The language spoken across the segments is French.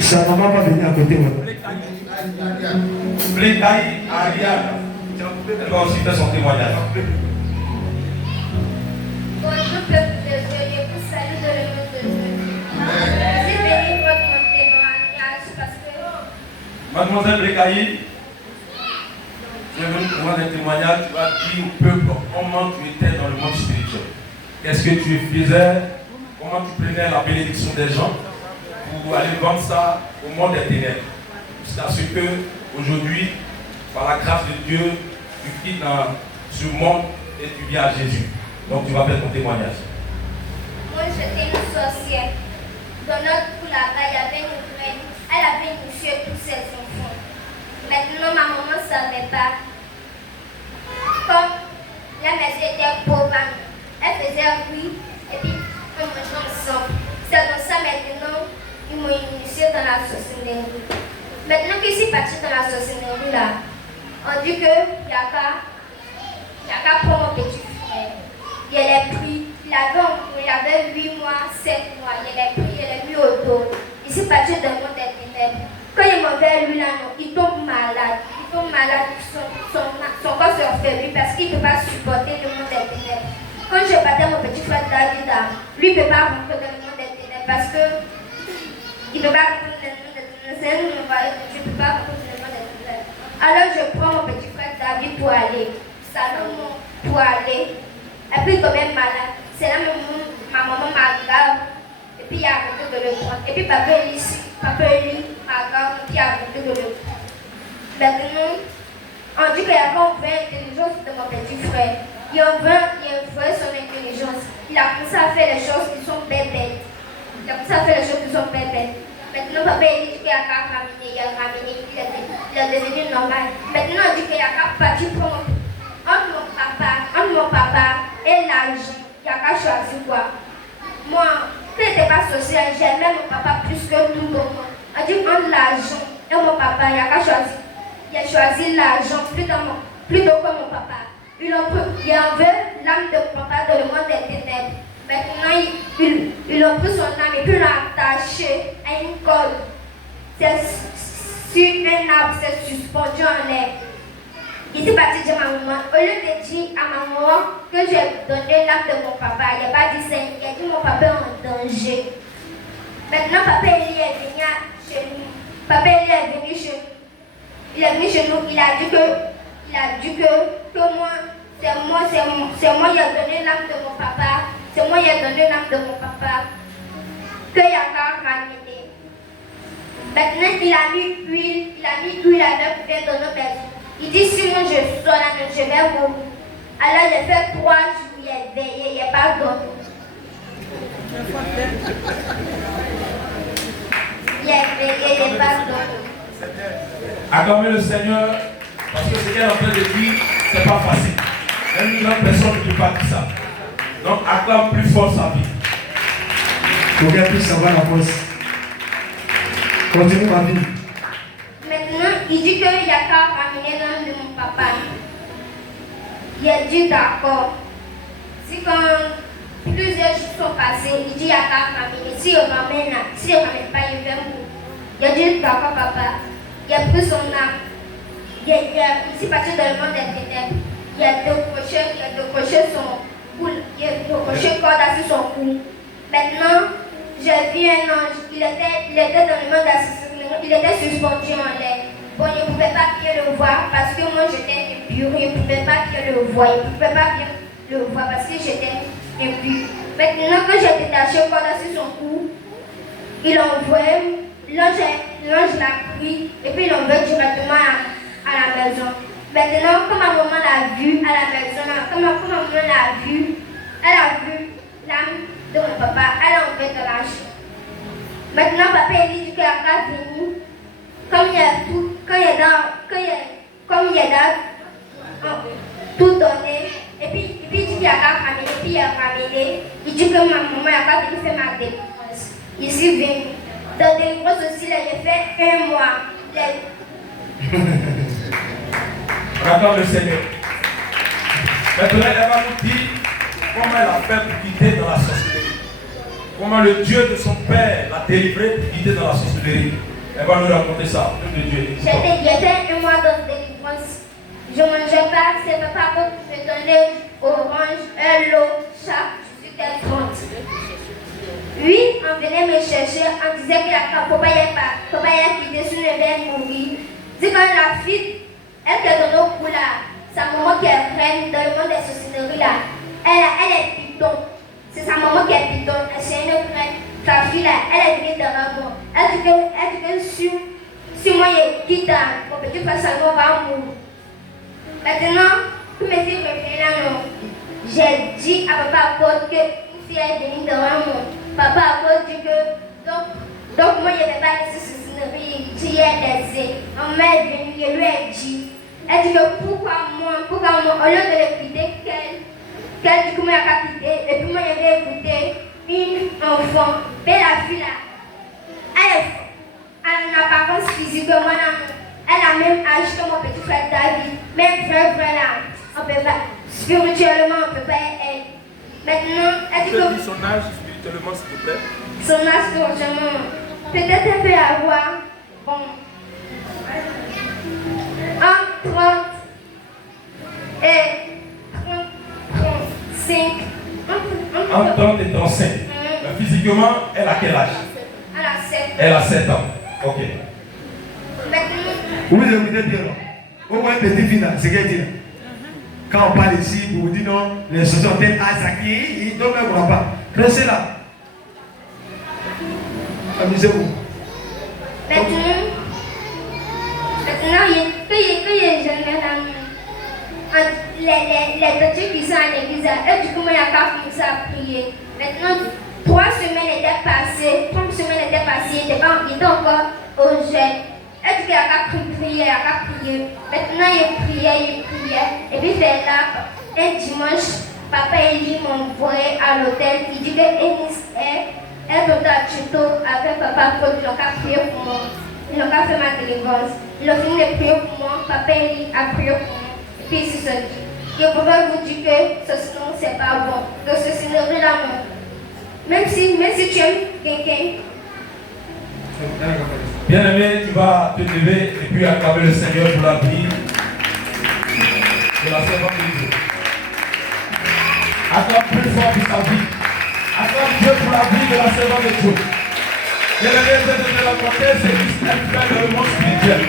Ça n'a pas venu à côté. Blekaï Ariane. Elle va aussi faire son témoignage. Bonjour peuple de Dieu, je vous salue dans le nom de Dieu. Je bénis votre témoignage parce que... Mademoiselle Blekaï, tu es venue pour moi un témoignage, tu vas dire au peuple comment tu étais dans le monde spirituel. Qu'est-ce que tu faisais, comment tu prenais la bénédiction des gens pour aller vendre ça au monde des ténèbres. Jusqu'à ce que, aujourd'hui, par la grâce de Dieu, tu quittes dans ce monde et tu viens à Jésus. Donc tu vas faire ton témoignage. Moi j'étais une sorcière. Dans notre cour là-bas, il y avait une reine. Elle avait initié tous ses enfants. Maintenant ma maman ne savait pas. Comme la maison était pauvre, elle faisait oui et puis on mangeait ensemble. C'est comme ça maintenant, ils m'ont initié dans la sorcellerie. Maintenant que je suis partie dans la sorcellerie là, on dit que Yaka prend mon petit frère. Il est pris, il avait 8 mois, 7 mois, il est pris, il est mis au dos. Il s'est parti dans le monde des ténèbres. Quand il m'a vu lui là, non, il tombe malade, son corps se refait parce qu'il ne peut pas supporter le monde des ténèbres. Quand je battais mon petit frère David, lui ne peut pas rentrer dans le monde des ténèbres parce que il ne peut pas rentrer dans le monde des ténèbres. C'est un nous je ne peux pas rentrer dans le monde des ténèbres. Alors je prends mon petit frère David pour aller, Salomon pour aller. Et puis il tombait malade. C'est là que ma maman m'a grave. Et puis il a arrêté de le prendre. Et puis papa Eli m'a grave. Et puis il a arrêté de le prendre. Maintenant, on dit qu'il y a encore l'intelligence de mon petit frère. Il a envoyé son intelligence. Il a commencé à faire les choses qui sont bêtes. Maintenant papa Eli dit qu'il a qu'à ramener. Il a ramené. Il est devenu normal. Maintenant on dit qu'il a qu'à partir prendre. Entre mon papa et l'argent, il n'y a qu'à choisir quoi. Moi, quand je n'étais pas sociale, j'aimais mon papa plus que tout le monde. On dit entre l'argent et mon papa, il n'y a qu'à choisir. Il a choisi l'argent plutôt que mon papa. Il en veut l'âme de mon papa dans le monde des ténèbres. Maintenant, il a pris son âme et puis l'a attaché à une corde. C'est sur un arbre, c'est suspendu en l'air. Il s'est parti dire à ma maman, au lieu de dire à ma maman que j'ai donné l'âme de mon papa, il n'a pas dit ça, il a dit mon papa est en danger. Maintenant, papa Eli est venu chez nous. Papa Eli est venu chez nous. Il est venu chez nous, il a dit que moi, c'est moi qui ai donné l'âme de mon papa. C'est moi qui ai donné l'âme de mon papa. Que il a qu'à ramener. Maintenant, il a mis huile avec dans nos maisons. Il dit si moi je sors là, je vais mourir. Alors j'ai fait 3 jours, il est veillé, il n'est pas dormi. Il est veillé, il n'est pas dormi. Acclamez le Seigneur, parce que ce qu'elle est en train de dire, ce n'est pas facile. Même une grande personne ne peut pas dire ça. Donc acclame plus fort sa vie. Pour qu'elle puisse savoir la force. Continue ma vie. Maintenant, il dit qu'il y a qu'à ramener l'âme de mon papa. Il a dit d'accord. Si quand plusieurs jours sont passés, il dit qu'il y a qu'à ramener. S'il ne ramène pas, il va mourir. Il a dit d'accord papa. Il a pris son âme. Il s'est parti dans le monde des ténèbres. Il a décroché son cou. Il a décroché corde sur son cou. Maintenant, j'ai vu un ange. Il était dans le monde assisté. Il était suspendu en l'air. Bon, il ne pouvait pas bien le voir parce que moi j'étais impure. Il ne pouvait pas bien le voir. Il ne pouvait pas bien le voir parce que j'étais impure. Maintenant, quand j'ai détaché le corps sur son cou, il envoyait, l'ange l'a pris et puis il envoyait directement à la maison. Maintenant, quand ma maman l'a vu à la maison, quand ma maman l'a vu, elle a vu l'âme de mon papa, elle a envoyé de l'argent. Maintenant, papa il dit qu'il a qu'à venir, comme il a tout, tout donné, et puis il dit qu'il a qu'à ramener, et puis il a ramené, il dit que ma maman a qu'à venir faire ma délivrance. Il s'est venu. Dans la délivrance aussi, j'ai fait 1 mois. On acclame le Seigneur. Maintenant, elle va nous dire comment elle a fait pour quitter dans la sorcellerie. comment le Dieu de son père l'a délivré pour quitter dans la sorcellerie. Elle va nous raconter ça. Le Dieu. J'étais un mois de délivrance. Je ne mangeais pas, c'est papa qui me donnait orange, l'eau, chaque jusqu'à 30. Oui, on venait me chercher, on disait que la papaya qui dessus le verre mourir. Dis que la fille, elle te donne au cou là, sa maman qui est reine dans le monde des sorcelleries là, elle est piton. C'est sa maman qui est piton, c'est une reine. Ta fille là, elle est venue devant moi. Elle dit que si moi je quitte, mon petit frère Salomon va mourir. Maintenant, tous mes filles me viennent là, non. J'ai dit à papa Apôtre que si elle est venue devant moi, papa Apôtre dit que donc moi je ne vais pas laisser ce scenario, tu y es laissé. Ma mère est venue, je lui ai dit. Elle dit que pourquoi moi, au lieu de l'écouter, qu'elle dit que moi je vais quitter, et puis moi je vais écouter une enfant, mais la fille là, elle a une apparence physique que moi là. Elle a même âge que mon petit frère David. Même frère là, on peut pas. Spirituellement, on peut pas être. Maintenant, elle dit que. Son âge spirituellement, s'il te plaît. Son âge spirituellement. Peut-être elle peut avoir. Bon. Entre 30 et 35. Entre 30 et 35. Physiquement, elle a quel âge? Elle a 7. Elle a 7 ans. Ok. Vous écoutez bien, non? Au moins, petit fille, c'est ce qu'elle dit. Quand on parle ici, vous dites non, les sociétés ont tel âge, ça crie, ils ne voient pas. Restez là. Amusez-vous. Maintenant, quand il y a des jeunes les petits qui sont à l'église, eux, du coup, il n'y a pas commencé à prier. Maintenant, 3 semaines étaient passées, il était encore au jeûne. Elle dit qu'elle a prié, Maintenant, il priait. Et puis, c'est là, un dimanche, papa et lui m'ont envoyé à l'hôtel. Il dit que Eunice est tombée à Tuto avec papa pour ils n'ont qu'à prier pour moi. Ils n'ont qu'à faire ma délivrance. Ils ont fini de prier pour moi. Papa et lui a prié pour moi. Et puis, ils se sont dit. Je pourrais vous dire que ce sinon, c'est pas bon. Donc, ce sinon, là, même si tu aimes quelqu'un. Bien-aimé, tu vas te lever et puis acclamer le Seigneur pour la vie de la servante de Dieu. Acclame plus fort pour sa vie. Acclame Dieu pour la vie de la servante de Dieu. Bien-aimé, je vais te raconter ce qui s'est fait dans le monde spirituel.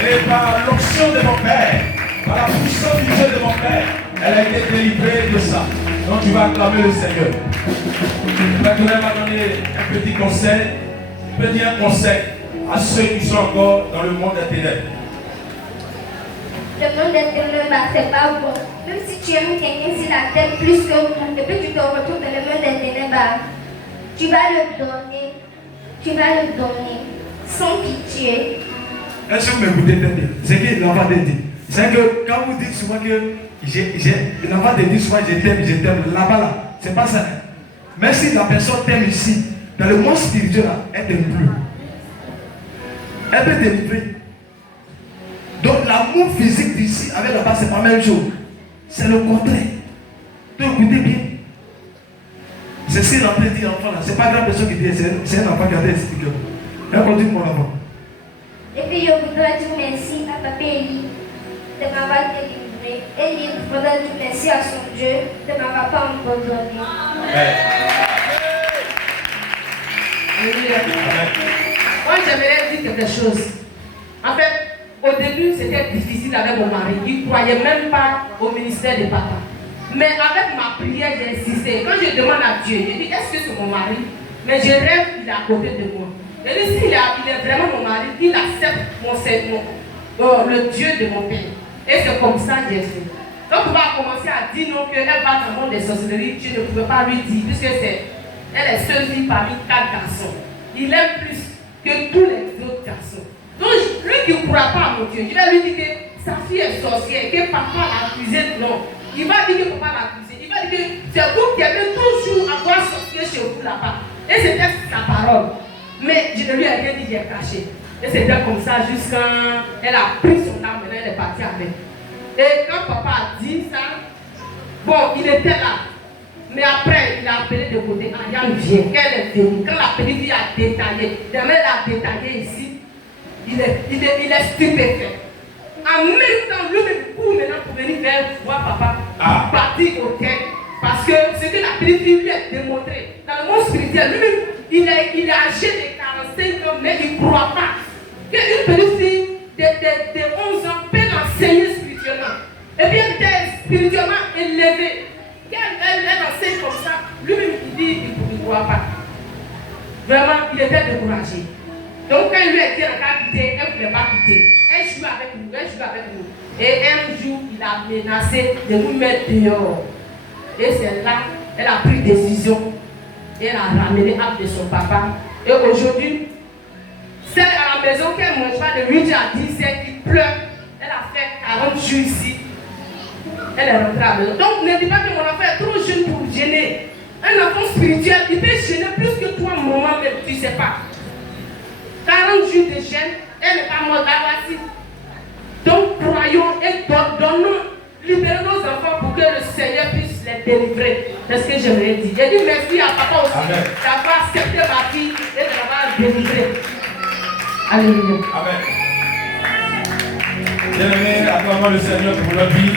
Et par l'onction de mon Père, par la puissance du Dieu de mon Père, elle a été délivrée de ça. Donc tu vas acclamer le Seigneur. Maintenant, elle m'a donné un petit conseil. Je peux dire un conseil à ceux qui sont encore dans le monde des ténèbres. Le monde des ténèbres, c'est pas bon. Même si tu aimes quelqu'un, s'il a t'aime plus que vous, et puis tu te retrouves dans le monde des ténèbres, tu vas le donner sans pitié. Est-ce que vous m'écoutez très bien? C'est ce que l'enfant te dit. C'est que quand vous dites souvent que l'enfant te dit souvent je t'aime, là-bas là, c'est pas ça. Mais si la personne t'aime ici, dans le monde spirituel, elle t'aime plus. Elle peut te livrer. Donc l'amour physique d'ici avec là-bas, c'est pas la même chose. C'est le contraire. Donc écoutez bien. C'est ce qu'il a dit l'enfant là. C'est pas grave personne qui dit, c'est un enfant qui a été expliqué. Elle continue mon enfant. Et puis je voudrais dire merci à papa Eli de m'avoir délivré. Et je voudrais dire merci à son Dieu de m'avoir pas abandonné. Moi, j'aimerais dire quelque chose. En fait, au début, c'était difficile avec mon mari. Il ne croyait même pas au ministère de papa. Mais avec ma prière, j'ai insisté. Quand je demande à Dieu, je dis, est-ce que c'est mon mari? Mais je rêve, il est à côté de moi. Je dis, s'il est vraiment mon mari, il accepte le Dieu de mon père. Et c'est comme ça que j'ai fait. Donc, on va commencer à dire non, qu'elle va dans le monde des sorcelleries. Dieu ne pouvait pas lui dire, puisque elle est seule fille parmi 4 garçons. Il aime plus que tous les autres garçons. Donc, lui qui ne croit pas à mon Dieu, je vais lui dire que sa fille est sorcière, que papa l'a accusée. Non. Il va dire que papa l'a accusée. Il va dire que c'est vous qui avez toujours avoir sorcier chez vous là-bas. Et c'était sa parole. Mais je ne lui ai rien dit, j'ai caché. Et c'était comme ça jusqu'à elle a pris son âme, elle est partie avec. Et quand papa a dit ça, bon, il était là. Mais après, il a appelé de côté, Ariane vient, qu'elle est venue. Quand la petite fille a détaillé, demain elle a détaillé ici, il est stupéfait. En même temps, lui-même court maintenant pour venir vers voir papa, partir au terre. Parce que ce que la petite fille lui a démontré, dans le monde spirituel, lui-même, il est âgé de 45 ans, mais il ne croit pas qu'une petite fille de 11 ans peut l'enseigner spirituellement. Et bien, elle était spirituellement élevée. Elle enseigne comme ça, lui-même il dit qu'il ne croit pas. Vraiment, il était découragé. Donc quand il lui a dit qu'elle quitter, elle ne voulait pas quitter. Elle joue avec nous. Et un jour, il a menacé de nous mettre dehors. Et c'est là, elle a pris décision. Et elle a ramené l'acte de son papa. Et aujourd'hui, celle à la maison qu'elle ne mange pas de 8 à 10 heures, qui pleure, elle a fait 40 jours ici. Elle est rentrée à la maison. Donc ne dis pas que mon enfant est trop jeune pour gêner. Un enfant spirituel, il peut gêner plus que toi, maman, même tu ne sais pas. 40 jours de gêne, elle n'est pas morte, voici. Donc croyons et donnons, libérons nos enfants pour que le Seigneur puisse les délivrer. C'est ce que j'aimerais dire. J'ai dit merci à papa aussi d'avoir accepté ma fille et de l'avoir délivrée. Alléluia. Amen. Bien-aimés, acclamons le Seigneur pour notre vie.